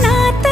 not